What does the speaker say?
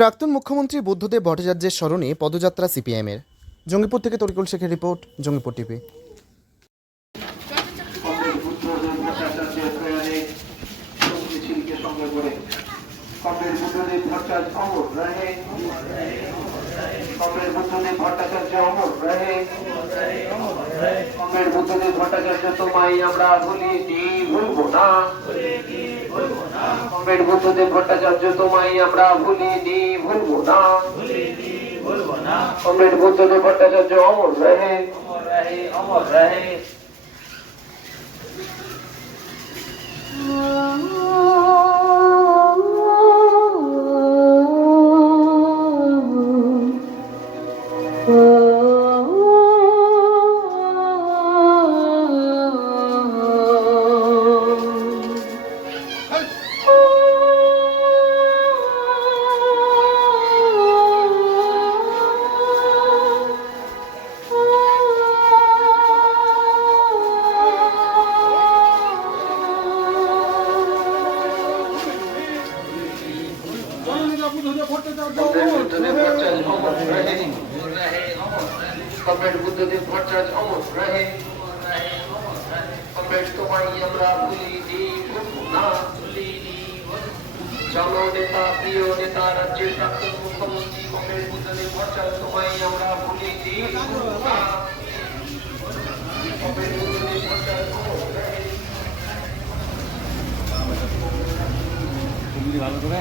প্রাক্তন মুখ্যমন্ত্রী বুদ্ধদেব ভট্টাচার্যের স্মরণে পদযাত্রা সিপিএমের জঙ্গিপুর থেকে তরিকুল শেখের রিপোর্ট, জঙ্গিপুর টিভি। ভট্টাচার্য অমর বুদ্ধদেব ভট্টাচার্য অমর বুদ্ধদেব ভট্টাচার্য তোমায় আমরা না? কমরেড বুদ্ধদেব ভট্টাচার্য তোমায় আমরা ভুলিনি ভুলবো না কমরেড বুদ্ধদেব ভট্টাচার্য অমর রহে অমর রহে অমর রহে কমরেড বুদ্ধদেব ভট্টাচার্য অমর রহে কমরেড তোমায় আমরা ভুলিনি ভুলবো না চলো নেতা প্রিয় নেতা রাজ্যের প্রাক্তন মুখ্যমন্ত্রী কমরেড বুদ্ধদেব ভট্টাচার্য তোমায় আমরা ভুলিনি ভুলবো না কমরেড বুদ্ধদেব ভট্টাচার্য অমর রহে ভালো করে